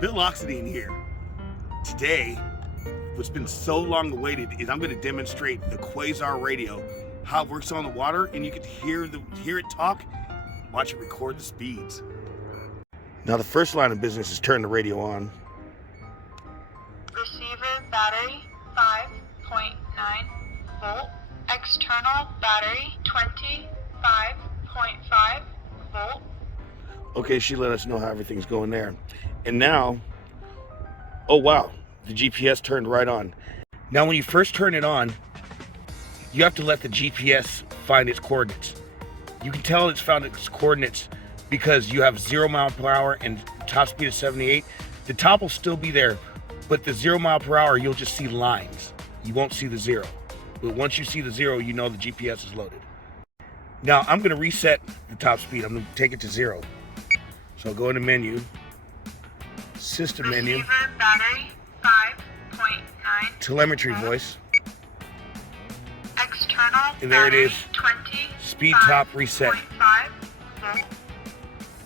Bill Oxidean here. Today, what's been so long awaited is I'm going to demonstrate the Quasar radio, how it works on the water, and you can hear it talk, watch it record the speeds. Now the first line of business is turn the radio on. Receiver battery 5.9 volt. External battery 25.5 volt. Okay, she let us know how everything's going there. And now, oh wow, the GPS turned right on. Now when you first turn it on, you have to let the GPS find its coordinates. You can tell it's found its coordinates because you have 0 mile per hour and top speed of 78. The top will still be there, but the 0 mile per hour, you'll just see lines. You won't see the 0. But once you see the 0, you know the GPS is loaded. Now I'm gonna reset the top speed. I'm gonna take it to 0. So I'll go into menu, system menu, Receiver battery 5.9 telemetry voice, external and there it battery is. 20 Speed top reset. 5 volt.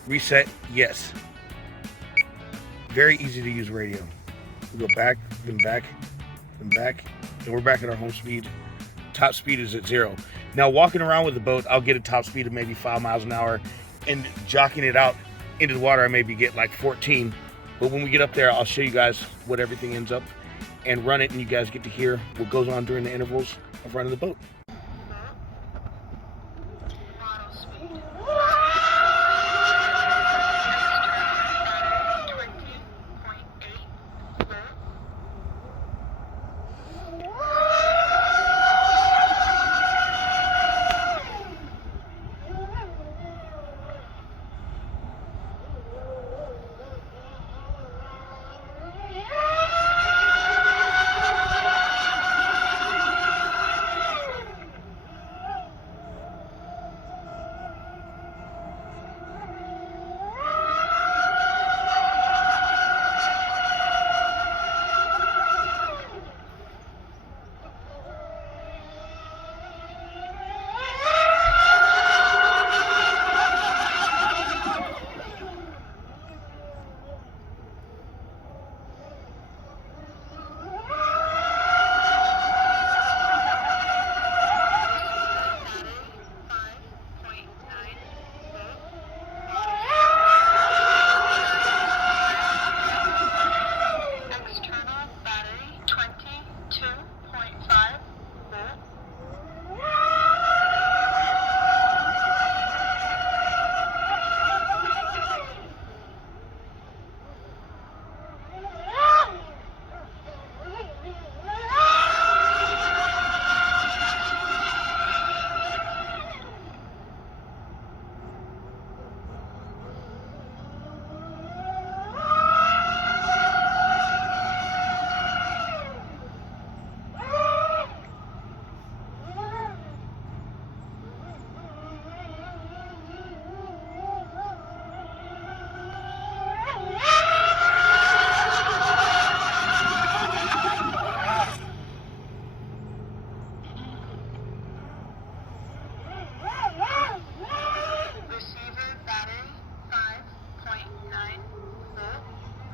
Reset, yes. Very easy to use radio. We go back, then back, then back, and we're back at our home speed. Top speed is at 0. Now walking around with the boat, I'll get a top speed of maybe 5 miles an hour, and jockeying it out into the water, I maybe get like 14. But when we get up there, I'll show you guys what everything ends up and run it, and you guys get to hear what goes on during the intervals of running the boat.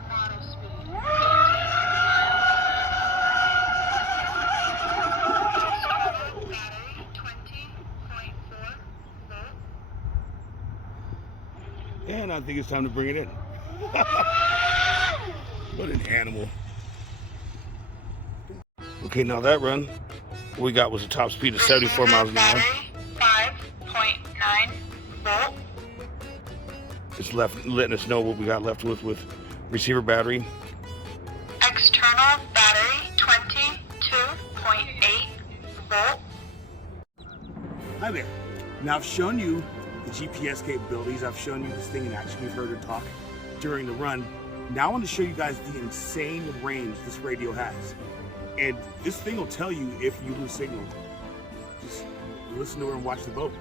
Model speed. And I think it's time to bring it in. What an animal. Okay, now that run, what we got was a top speed of 74 miles an hour. 5.9 volt. It's letting us know what we got left with receiver battery. External battery 22.8 volt. Hi there. Now I've shown you the GPS capabilities. I've shown you this thing in action. You've heard her talk during the run. Now I want to show you guys the insane range this radio has. And this thing will tell you if you lose signal. Just listen to her and watch the boat.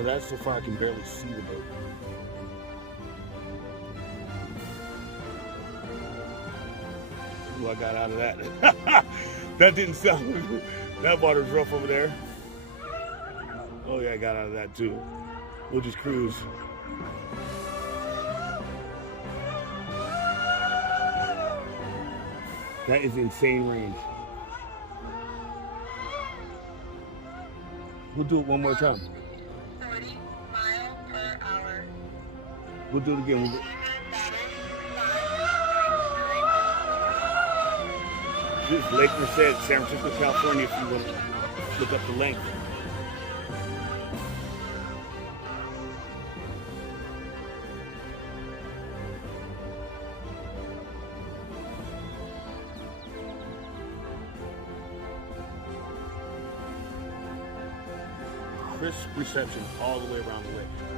But that's so far I can barely see the boat. What I got out of that. That didn't sound good. That water's rough over there. Oh yeah, I got out of that too. We'll just cruise. That is insane range. We'll do it one more time. 40 miles per hour. We'll do it again. This is Lake Merced, San Francisco, California, if you want to look up the length. Crisp reception all the way around the lake.